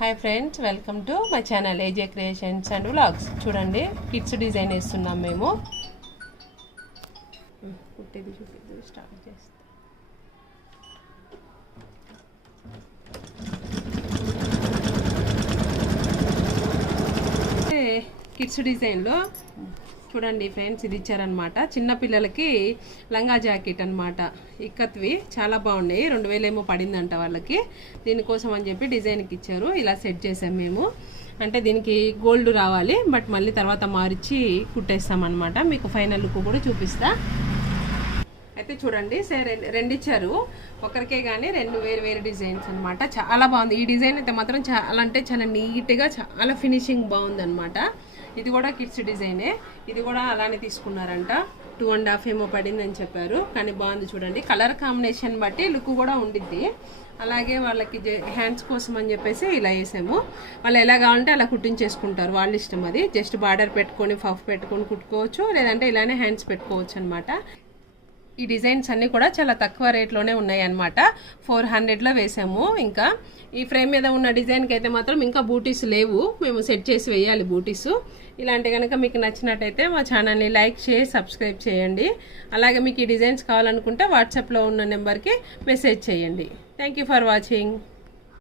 Hi friends welcome to my channel AJ creations and vlogs చూడండి kids design వేస్తున్నాం మేము. కుట్టేది చూపిద్దు start చేస్తాం. Kids డిజైన్లో చూడండి ఫ్రెండ్స్ ఇది ఇచ్చారనమాట చిన్నపిల్లలకి లంగా జాకెట్ అనమాట ఇక్కత్వి చాలా బాగున్నాయి. రెండు వేలేమో పడిందంట వాళ్ళకి. దీనికోసం అని చెప్పి డిజైన్కి ఇచ్చారు. ఇలా సెట్ చేసాం మేము. అంటే దీనికి గోల్డ్ రావాలి బట్ మళ్ళీ తర్వాత మార్చి కుట్టేస్తామన్నమాట మీకు ఫైనల్ లుక్ కూడా చూపిస్తా. అయితే చూడండి సరే రెండు ఇచ్చారు. ఒకరికే కానీ రెండు వేరు వేరు డిజైన్స్ అనమాట చాలా బాగుంది. ఈ డిజైన్ అయితే మాత్రం చాలా అంటే చాలా నీట్గా చాలా ఫినిషింగ్ బాగుంది అనమాట ఇది కూడా కిడ్స్ డిజైనే. ఇది కూడా అలానే తీసుకున్నారంట. టూ అండ్ హాఫ్ ఏమో పడింది అని చెప్పారు. కానీ బాగుంది చూడండి. కలర్ కాంబినేషన్ బట్టి లుక్ కూడా ఉండిద్ది. అలాగే వాళ్ళకి హ్యాండ్స్ కోసం అని చెప్పేసి ఇలా వేసాము. వాళ్ళు ఎలా కావాలంటే అలా కుట్టించేసుకుంటారు. వాళ్ళ ఇష్టం అది. జస్ట్ బార్డర్ పెట్టుకొని ఫఫ్ పెట్టుకొని కుట్టుకోవచ్చు. లేదంటే ఇలానే హ్యాండ్స్ పెట్టుకోవచ్చు అనమాట ఈ డిజైన్స్ అన్నీ కూడా చాలా తక్కువ రేట్లోనే ఉన్నాయి అనమాట ఫోర్ హండ్రెడ్లో వేసాము ఇంకా. ఈ ఫ్రేమ్ మీద ఉన్న డిజైన్కి అయితే మాత్రం ఇంకా బూటీస్ లేవు. మేము సెట్ చేసి వేయాలి బూటీస్. ఇలాంటి కనుక మీకు నచ్చినట్టయితే మా ఛానల్ని లైక్ చేసి సబ్స్క్రైబ్ చేయండి. అలాగే మీకు ఈ డిజైన్స్ కావాలనుకుంటే వాట్సాప్లో ఉన్న నెంబర్కి మెసేజ్ చేయండి. Thank you for watching